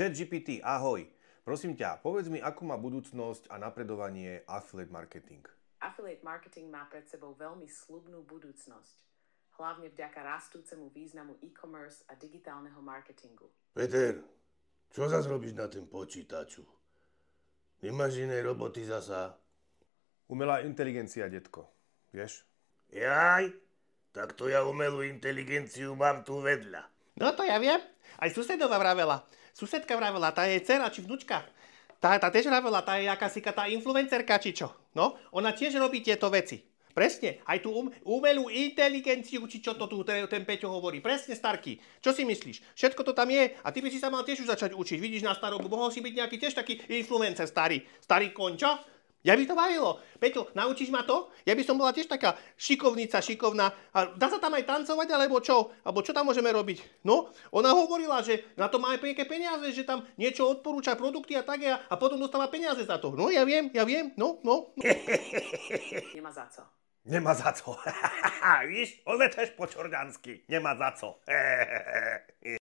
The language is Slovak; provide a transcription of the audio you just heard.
ChatGPT, ahoj. Prosím ťa, povedz mi, akú má budúcnosť a napredovanie affiliate marketing. Affiliate marketing má pred sebou veľmi sľubnú budúcnosť, hlavne vďaka rastúcemu významu e-commerce a digitálneho marketingu. Peter, čo zas robíš na tým počítaču? Nemáš inej roboty zasa? Umelá inteligencia, detko. Vieš? Jaj, tak to ja umelú inteligenciu mám tu vedľa. No to ja viem. Aj susedova vravela. Susedka vravela, tá je dcera či vnučka. Tá tiež vravela, tá je akási tá influencerka či čo. No, ona tiež robí tieto veci. Presne, aj tú umelú inteligenciu, či čo to tu ten Peťo hovorí. Presne, Starky. Čo si myslíš? Všetko to tam je a ty by si sa mal tiež už začať učiť. Vidíš na starobu, mohol si byť nejaký tiež taký influencer starý. Starý končo? Ja by to bavilo. Peťo, naučíš ma to? Ja by som bola tiež taká šikovná. A dá sa tam aj tancovať, alebo čo? Alebo čo tam môžeme robiť? No, ona hovorila, že na to má aj peniaze, že tam niečo odporúča produkty a tak a potom dostáva peniaze za to. No, ja viem, no. Nemá za co. Nemá za co. Víš, odveteš po čorďansky. Nemá za co.